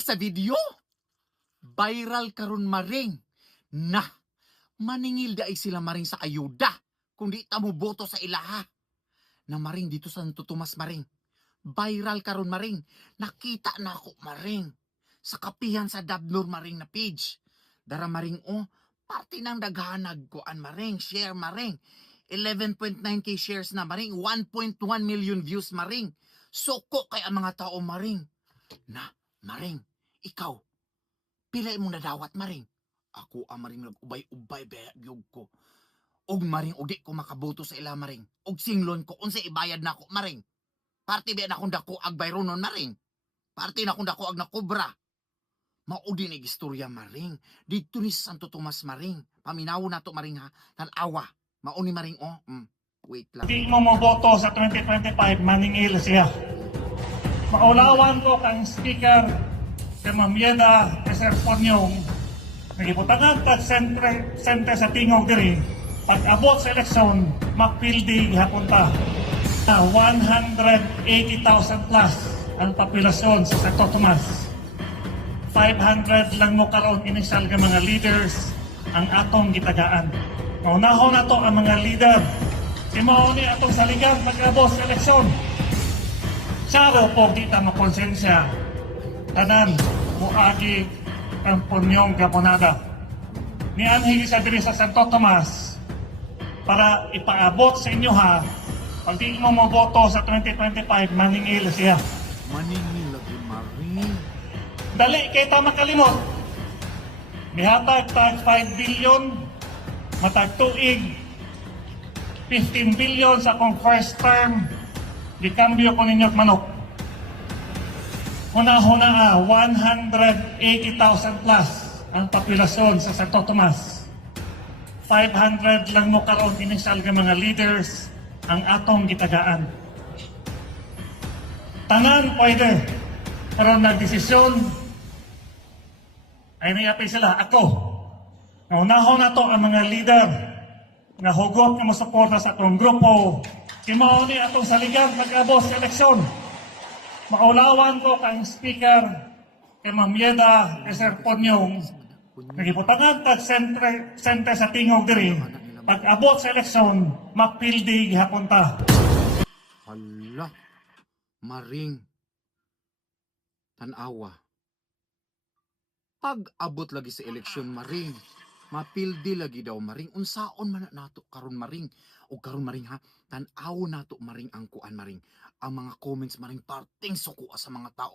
ka sa video? Viral karon maring. Na, maningil daay sila maring sa ayuda. Kung di ta mo boto sa ilaha. Na maring dito sa Santo Tomas maring. Viral karon maring. Nakita na ako maring. Sa kapihan sa Dabnor maring na page. Dara maring parte ng daghanag koan maring. Share maring. 11.9k shares na maring. 1.1 million views maring. Soko kay ang mga tao maring. Na, maring, ikaw, pilay mo nadawat maring. Ako ang maring nag-ubay-ubay bayag ko. Og maring og di ko makaboto sa ila maring. Og singlon ko unsa ibayad nako maring. Parti ba na akong dako ag bayronon maring. Parti na akong dako ag nakobra. Mao din ig istorya maring. Dito ni Santo Tomas maring. Paminaw na to maring ha. Tan-awa. Mao ni maring wait lang. Di mo moboto sa 2025, maningil siya. Maulawan ko kang speaker sa Mamieda Reservonyong nagibutangan tag sente sa tingog diri pag abot sa eleksyon mapildi hapunta na 180,000 plus ang populasyon sa Santo Tomas. 500 lang mo karon initial nga mga leaders ang atong gitagaan. Maunahon na to ang mga leader. Si Mauni atong saligan pag-abot sa eleksyon. Saro po kita makonsensya. Tanan, muagi ang punyong gamonada. Nianhigi sa diri sa Santo Tomas para ipaabot sa inyo ha. Pag di mo moboto sa 2025, maningil siya. Maningil lagi maring. Dali kay ta makalimot. Mihatag tag 5 billion, matag tuig, 15 billion sa akong first term, gikambyo ko ninyot manok. Huna-huna 180,000 plus ang populasyon sa Santo Tomas. 500 lang mo karon initial nga mga leaders ang atong gitagaan. Tanan pwede, pero nagdesisyon ay nayapay sila. Ako, naunahon na to ang mga leader nga hugot nga mosuporta sa atong grupo. Kimao ni atong saligan pag-abot sa eleksyon. Maulawan ko kang speaker kay Mamieda Reservonyong nagibutangan tag sente sa tingog diri pag-abot sa eleksyon mapildi gihapunta. Hala, maring. Tanawa. Pag-abot lagi sa eleksyon maring. Mapildi lagi daw maring. Unsaon man nato karon maring. O karon maring ha. Tan-aw nato maring ang kuan maring. Ang mga comments maring parting suko sa mga tao